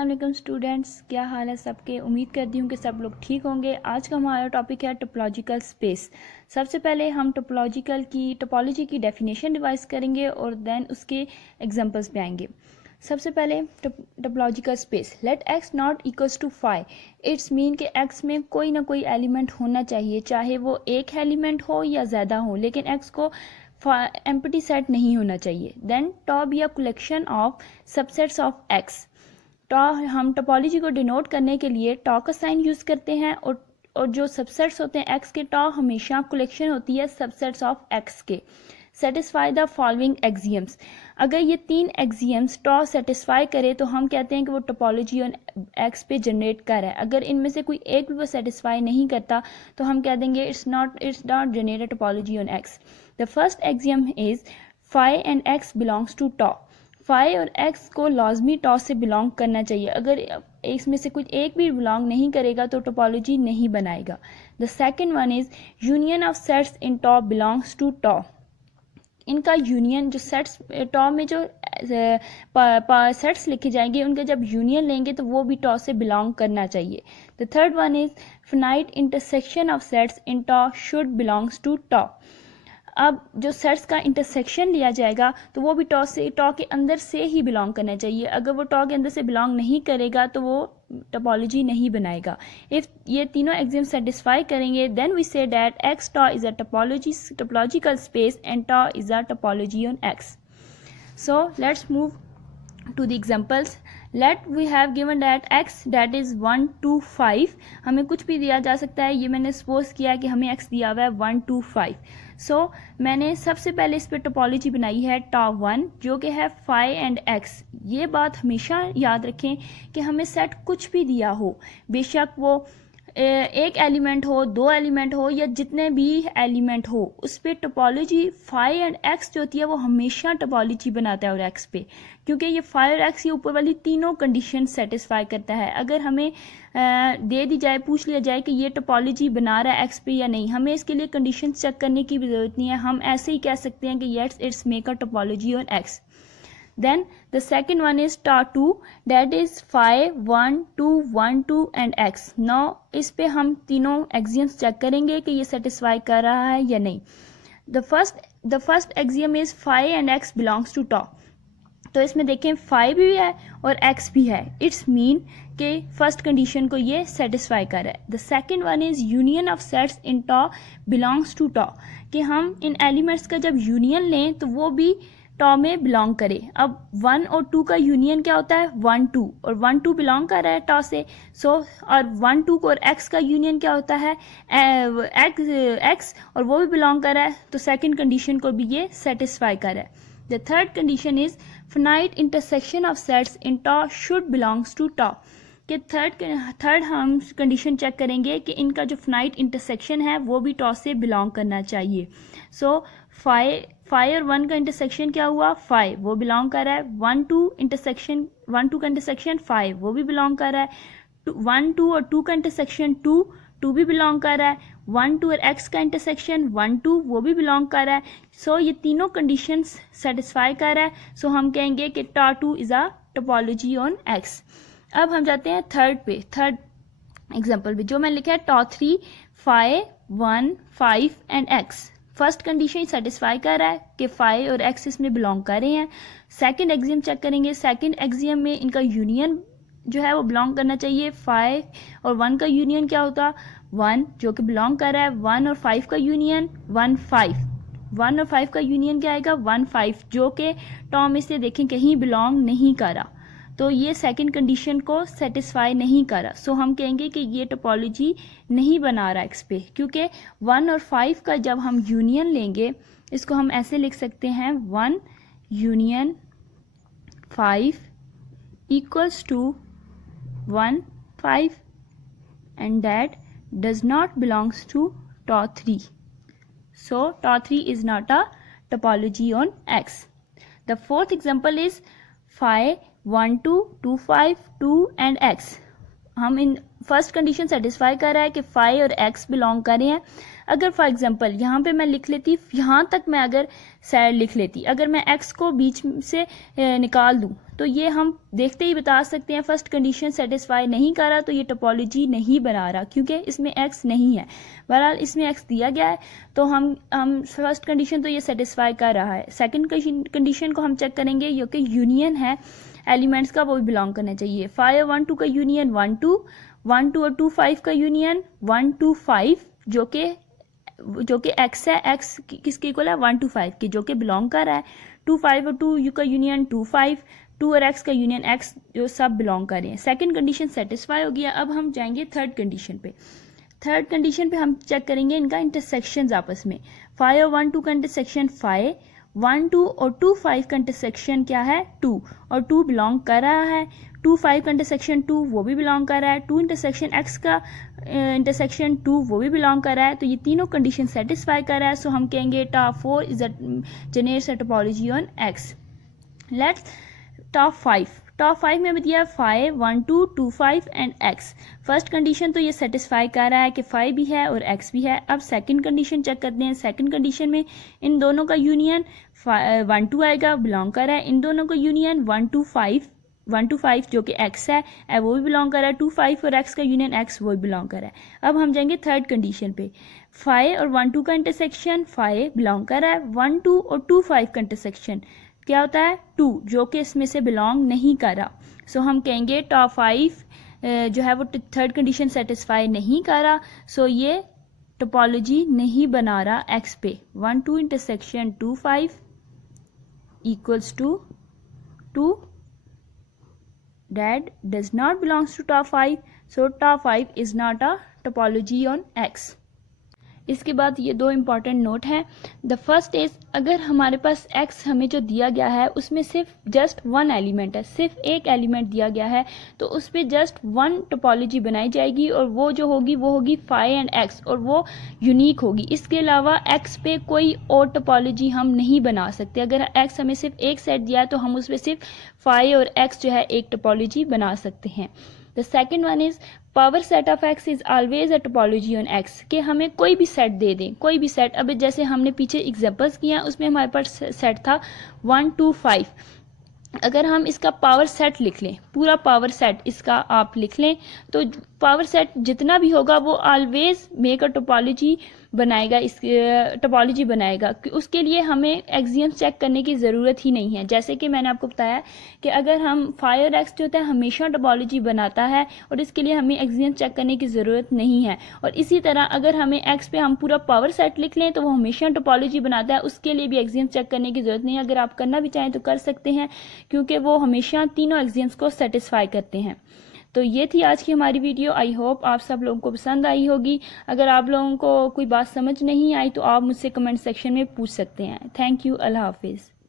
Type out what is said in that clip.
अस्सलाम वालेकुम स्टूडेंट्स, क्या हाल है सबके। उम्मीद करती हूँ कि सब लोग ठीक होंगे। आज का हमारा टॉपिक है टोपोलॉजिकल स्पेस। सबसे पहले हम टोपोलॉजी की डेफिनेशन रिवाइज करेंगे और देन उसके एग्जांपल्स पे आएंगे। सबसे पहले topological space, let X not equals to phi. It's mean कि एक्स में कोई ना कोई एलिमेंट होना चाहिए, चाहे वो एक एलिमेंट हो या ज़्यादा हो, लेकिन एक्स को एम्प्टी सेट नहीं होना चाहिए। Then tau be a collection of subsets of X. Tau हम टोपोलॉजी को डिनोट करने के लिए टॉ का साइन यूज़ करते हैं और जो सबसेट्स होते हैं एक्स के, टॉ हमेशा कलेक्शन होती है सबसेट्स ऑफ एक्स के। Satisfy the following axioms. अगर ये 3 एक्सियम्स टॉ सेटिस्फाई करे तो हम कहते हैं कि वो टोपोलॉजी ऑन एक्स पे जनरेट कर रहा है। अगर इनमें से कोई एक भी वो सेटिस्फाई नहीं करता तो हम कह देंगे it's not generate a topology on X. The first axiom is phi and X belongs to tau. Phi और एक्स को लाजमी टॉ से बिलोंग करना चाहिए। अगर इसमें से कुछ एक भी बिलोंग नहीं करेगा तो टोपोलॉजी नहीं बनाएगा। The second one is union of sets in tau belongs to tau. इनका यूनियन, जो सेट्स टॉ में जो सेट्स लिखे जाएंगे उनका जब यूनियन लेंगे तो वो भी टॉ से बिलोंग करना चाहिए। The third one is finite intersection of sets in tau should belongs to tau. अब जो सेट्स का इंटरसेक्शन लिया जाएगा तो वो भी टॉ के अंदर से ही बिलोंग करना चाहिए। अगर वो टॉ के अंदर से बिलोंग नहीं करेगा तो वो टोपोलॉजी नहीं बनाएगा। इफ ये तीनों एक्सियम सेटिस्फाई करेंगे then we say that X tau is a topological space and tau is a topology on X. So let's move to the examples. Let we have given that x that is 1 2 5. हमें कुछ भी दिया जा सकता है। ये मैंने suppose किया कि हमें x दिया हुआ है 1 2 5। सो मैंने सबसे पहले इस पर टोपोलॉजी बनाई है टॉ 1 जो कि है फाई एंड x। ये बात हमेशा याद रखें कि हमें सेट कुछ भी दिया हो, बेशक वो एक एलिमेंट हो, 2 एलिमेंट हो या जितने भी एलिमेंट हो, उस पर टोपोलॉजी फाई एंड एक्स जो होती है वो हमेशा टोपोलॉजी बनाता है और एक्स पे, क्योंकि ये फाई और एक्स ये ऊपर वाली तीनों कंडीशन सेटिस्फाई करता है। अगर हमें दे दी जाए, पूछ लिया जाए कि ये टोपोलॉजी बना रहा है एक्स पे या नहीं, हमें इसके लिए कंडीशन चेक करने की भी जरूरत नहीं है। हम ऐसे ही कह सकते हैं कि येट्स it's make a topology on X. Then the second one is tau 2 that is 5 1 2 1 2 and x. Now इस पे हम तीनों एक्सियम्स चेक करेंगे कि ये सेटिस्फाई कर रहा है या नहीं। The first axiom is phi and x belongs to tau. तो इसमें देखें फाई भी है और x भी है। इट्स मीन कि फर्स्ट कंडीशन को ये सेटिस्फाई कर रहा है। The second one is union of sets in tau belongs to tau, कि हम इन एलिमेंट्स का जब यूनियन लें तो वो भी टॉ में बिलोंग करे। अब 1 और 2 का यूनियन क्या होता है 1 2, और 1 2 बिलोंग कर रहा है टॉ से। सो और 1 2 और x का यूनियन क्या होता है x, और वो भी बिलोंग कर रहा है, तो सेकंड कंडीशन को भी ये सेटिस्फाई कर रहा है। The third condition is finite intersection of sets in tau should belongs to tau. कि थर्ड हम कंडीशन चेक करेंगे कि इनका जो फिनाइट इंटरसेक्शन है वो भी टॉ से बिलोंग करना चाहिए। सो फाई और 1 का इंटरसेक्शन क्या हुआ 5, वो बिलोंग कर रहा है। 1 2 का इंटरसेक्शन 5, वो भी बिलोंग कर रहा है। 1 2 और 2 का इंटरसेक्शन 2 भी बिलोंग कर रहा है। 1 2 और x का इंटरसेक्शन 1 2, वो भी बिलोंग कर रहा है। सो ये तीनों कंडीशंस सेटिस्फाई कर रहा है। सो हम कहेंगे कि टॉ 2 is a topology on x। अब हम जाते हैं थर्ड एग्जाम्पल पे, जो मैंने लिखा है tau 3 phi 1 5 and x। First condition satisfy कर रहा है कि फाई और एक्स इसमें बिलोंग कर रहे हैं। सेकंड एक्सियम चेक करेंगे। सेकंड एक्सियम में इनका यूनियन जो है वो बिलोंग करना चाहिए। 5 और 1 का यूनियन क्या होता 1, जो कि बिलोंग कर रहा है। 1 और 5 का यूनियन 1 5, 1 और 5 का यूनियन क्या आएगा 1 5, जो कि टॉ में से देखें कहीं बिलोंग नहीं कर रहा, तो ये सेकंड कंडीशन को सेटिस्फाई नहीं कर रहा। सो हम कहेंगे कि ये टोपोलॉजी नहीं बना रहा एक्स पे, क्योंकि 1 और 5 का जब हम यूनियन लेंगे, इसको हम ऐसे लिख सकते हैं 1 union 5 equals to 1 5 and that does not belongs to tau 3. So tau 3 is not a topology on X. The fourth example is phi 1 2 2 5 2 and x. हम इन फर्स्ट कंडीशन सेटिस्फाई कर रहा है कि फाई और एक्स बिलोंग कर रहे हैं। अगर फॉर एग्जांपल यहाँ पे मैं लिख लेती, यहाँ तक मैं अगर साइड लिख लेती, अगर मैं एक्स को बीच से निकाल दूँ तो ये हम देखते ही बता सकते हैं फर्स्ट कंडीशन सेटिस्फाई नहीं कर रहा, तो ये टोपोलॉजी नहीं बना रहा क्योंकि इसमें एक्स नहीं है। बहरहाल इसमें एक्स दिया गया है तो हम फर्स्ट कंडीशन तो ये सेटिस्फाई कर रहा है। सेकंड कंडीशन को हम चेक करेंगे, ये कि यूनियन है एलिमेंट्स का, वो भी बिलोंग करना चाहिए। 5 और 1 2 का यूनियन 1 2, 1 2 और 2 5 का यूनियन 1 2 5 जो कि एक्स है, एक्स किसके इक्वल है 1 2 5 की, जो कि बिलोंग कर रहा है। 2 5 और 2 यू का यूनियन 2 5, 2 और एक्स का यूनियन एक्स, जो सब बिलोंग कर रहे हैं। सेकंड कंडीशन सेटिस्फाई हो गया। अब हम जाएंगे थर्ड कंडीशन पे। थर्ड कंडीशन पे हम चेक करेंगे इनका इंटरसेक्शन आपस में। 5 और 1 2 का इंटरसेक्शन 5, 1 2 और 2 5 का इंटरसेक्शन क्या है 2, और 2 बिलोंग कर रहा है। 2 5 का इंटरसेक्शन 2 वो भी बिलोंग कर रहा है। 2 इंटरसेक्शन एक्स का इंटरसेक्शन 2 वो भी बिलोंग कर रहा है। तो ये तीनों कंडीशन सेटिस्फाई कर रहा है। सो हम कहेंगे top 4 is a generates a topology on x. Let's top 5। Top 5 में भी दिया 5 1 2 2 5 एंड एक्स। फर्स्ट कंडीशन तो ये सेटिस्फाई कर रहा है कि 5 भी है और x भी है। अब सेकंड कंडीशन चेक करते हैं। सेकंड कंडीशन में इन दोनों का यूनियन 1 2 आएगा, बिलोंग कर रहा है। इन दोनों का यूनियन 1 2 5 जो कि x है वो भी बिलोंग कर रहा है। 2 5 और x का यूनियन x वो भी बिलोंग कर रहा है। अब हम जाएंगे थर्ड कंडीशन पे। 5 और 1 2 का इंटरसेक्शन 5 बिलोंग कर रहा है। 1 2 और 2 5 का इंटरसेक्शन क्या होता है 2, जो कि इसमें से बिलोंग नहीं कर रहा। सो हम कहेंगे टॉप 5 जो है वो थर्ड कंडीशन सेटिस्फाई नहीं कर रहा। सो ये टोपोलॉजी नहीं बना रहा एक्स पे। 1 2 intersection 2 5 equals to 2 that does not belongs to top 5. So top 5 is not a topology on X. इसके बाद ये दो इम्पॉर्टेंट नोट हैं। द फर्स्ट इज, अगर हमारे पास x हमें जो दिया गया है उसमें सिर्फ जस्ट वन एलिमेंट है, सिर्फ एक एलिमेंट दिया गया है, तो उस पर जस्ट वन टोपोलॉजी बनाई जाएगी और वो जो होगी वो होगी फाई एंड x, और वो यूनिक होगी। इसके अलावा x पे कोई और टोपोलॉजी हम नहीं बना सकते। अगर x हमें सिर्फ एक सेट दिया है तो हम उस पर सिर्फ फाई और x जो है एक टोपोलॉजी बना सकते हैं। The second one is, power set of x is always a topology on x, कि हमें कोई भी सेट दे दें, कोई भी सेट। अब जैसे हमने पीछे एग्जांपल्स किए हैं उसमें हमारे पास सेट था 1 2 5। अगर हम इसका पावर सेट लिख लें, पूरा पावर सेट इसका आप लिख लें, तो पावर सेट जितना भी होगा वो ऑलवेज मेक अ टोपोलॉजी बनाएगा, इस टोपोलॉजी बनाएगा। उसके लिए हमें एक्सियम्स चेक करने की ज़रूरत ही नहीं है। जैसे कि मैंने आपको बताया कि अगर हम फाई और एक्स जो होता है हमेशा टोपोलॉजी बनाता है और इसके लिए हमें एक्सियम्स चेक करने की ज़रूरत नहीं है। और इसी तरह अगर हमें एक्स पे हम पूरा पावर सेट लिख लें तो वो हमेशा टोपोलॉजी बनाता है, उसके लिए भी एक्सियम्स चेक करने की ज़रूरत नहीं है। अगर आप करना भी चाहें तो कर सकते हैं, क्योंकि वो हमेशा तीनों एक्सियम्स को सेटिस्फाई करते हैं। तो ये थी आज की हमारी वीडियो। आई होप आप सब लोगों को पसंद आई होगी। अगर आप लोगों को कोई बात समझ नहीं आई तो आप मुझसे कमेंट सेक्शन में पूछ सकते हैं। Thank you. अल्लाह हाफिज़।